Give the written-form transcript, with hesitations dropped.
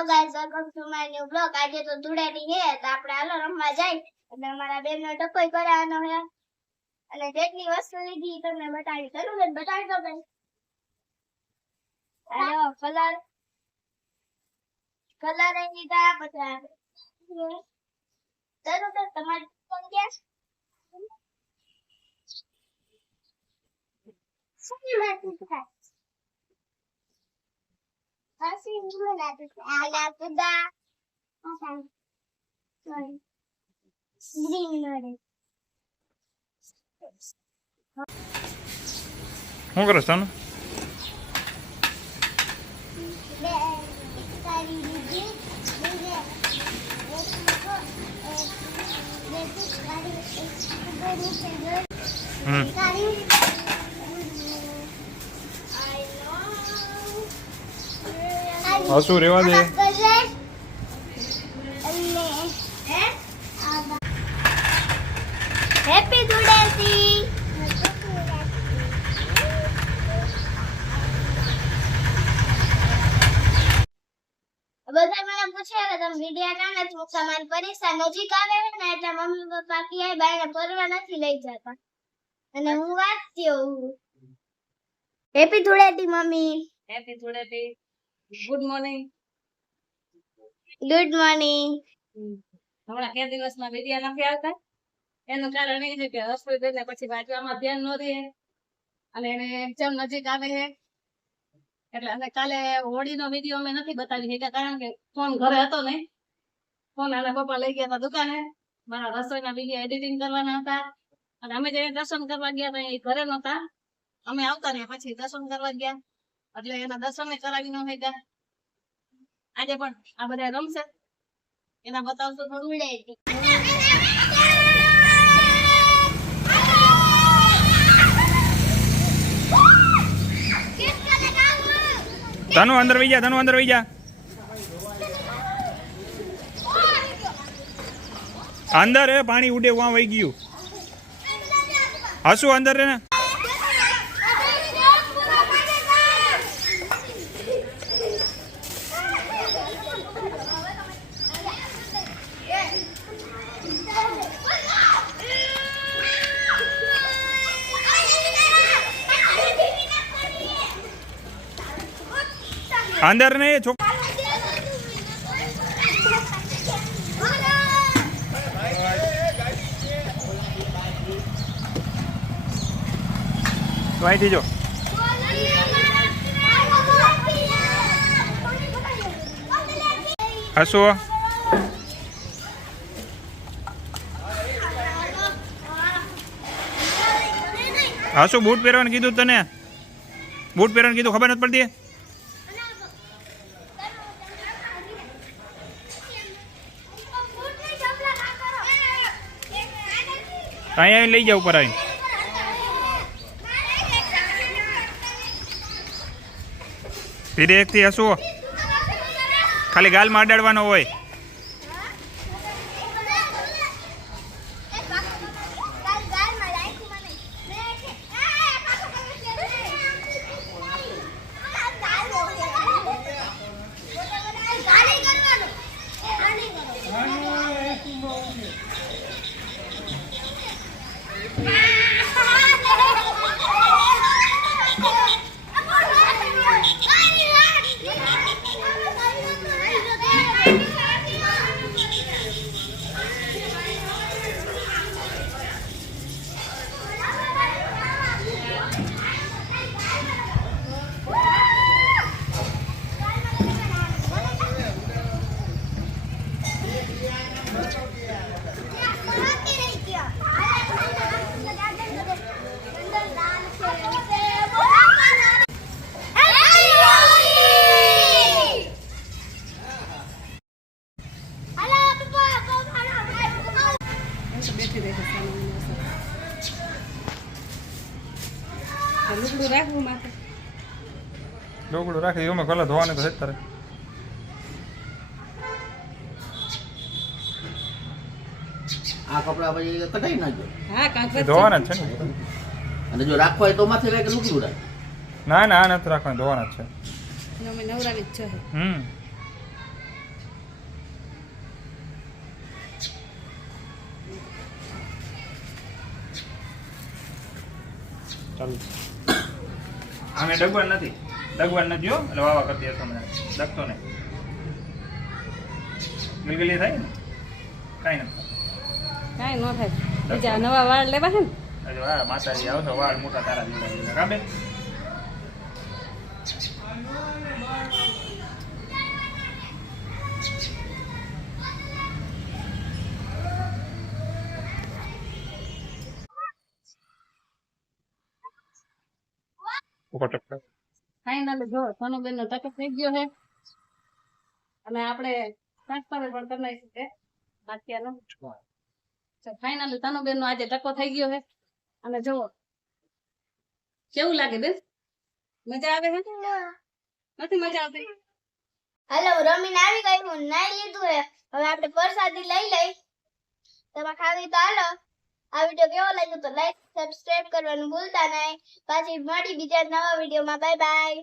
Hello guys, welcome to my new blog. આજે તો ધૂળેટી છે તો આપણે હાલો રમવા જાય. એટલે અમારા બેનનો ટકોઈ કરાવવાનો છે અને જેટલી વસ્તુ લીધી તમને બતાવી. ચલો બેન, બતાવી દો બેન. હાલો કલર એ લીધા. પછી ચલો બેન, તમારી કોણ ક્યાં શું લાગતું છે? Así no la a la puta. શું કરો છો? હસું રેવા દે. હેપી ધૂળેટી. બધા મને પૂછે કે તમે વિડિયા કાને મૂકતા? મારી પરીક્ષા નજીક આવે છે ને એટલે મમ્મી પપ્પા કહે બાયને ફરવા નથી લઈ જતા અને હું વાંચતી હોઉં. Happy Dhuleti mummy. Happy Dhuleti. Good morning. Good morning. હમણાં કે દિવસમાં વિડિયા નથી આવતા એનું કારણ એ છે કે હોસ્પિટલ ને પછી વાંચવામાં ધ્યાન ન રહે અને એને એક્ઝામ નજીક આવે છે એટલે અને કાલે હોળીનો વિડીયો અમે નથી બતાવી શક્યા કારણ કે ફોન ઘરે હતો નહીં. ફોન આના પપ્પા લઈ ગયા હતા દુકાને. મારા રસોઈના વિડીયો એડિટિંગ કરવાના હતા અને અમે જે દર્શન કરવા ગયા હતા એ ઘરે નહોતા. અમે આવતા રહ્યા પછી દર્શન કરવા ગયા એટલે એના દર્શન કરાવી ન શક્યા. આજે પણ આ બધા રમશે એના બતાવશો થોડું. તનુ અંદર વઈ જા, તનુ અંદર વઈ જા. અંદર રે પાણી ઉડે વાં વઈ ગયું. હસુ અંદર રે ને. અંદર ને છોકરા વાઈટી જો. હસુ હસુ બૂટ પહેરવાનું કીધું તને. બૂટ પહેરવાનું કીધું ખબર નથી પડતી. અહીંયા લઈ જાવ ઉપર આવી. ધીરે એકથી હસવું. ખાલી ગાલમાં અડાડવાનો હોય. ઢોકળું રાખી એમાં કલર ધોવાને તો તારે. આ કપડા પછી કઢાઈ નાખજો. હા કાંકરા ધોવાના જ છે ને. અને જો રાખવા હોય તો માથે રાખે લુકડું રાખ. ના ના નથી રાખવાનું, ધોવાના જ છે. અમે નવરાવી જ છે. ચાલુ અમે ડગવાન નથી જો એટલે વાવા કરી દે તમને ડગતો નહીં ગલગલી થાય ને કાંઈ નથી કાંઈ ન થાય બીજા નવા વાળ લેવા છે ને અરે વાહ માતાજી આવતો વાળ મોટા તારા જેવા કાબે ફાઇનલ જો સોનુબેન નો ટકો થઈ ગયો છે અને આપણે ટ્રાન્સફર પણ કરી નાખ્યું છે બાકીનો ફાઇનલ તનુબેન નો આજે ટકો થઈ ગયો છે અને જુઓ કેવું લાગે બેન મજા આવે છે નથી મજા આવતી હાલો હું રમીને આવી ગઈ હું નાઈ લીધું હે હવે આપણે પ્રસાદી લઈ લઈ તમે ખાવી તો હાલો આ વિડીયો કેવો લાગ્યો તો લાઈક સબસ્ક્રાઇબ કરવાનું ભૂલતા નહીં પાછી મળી બીજા નવા વિડીયોમાં બાય બાય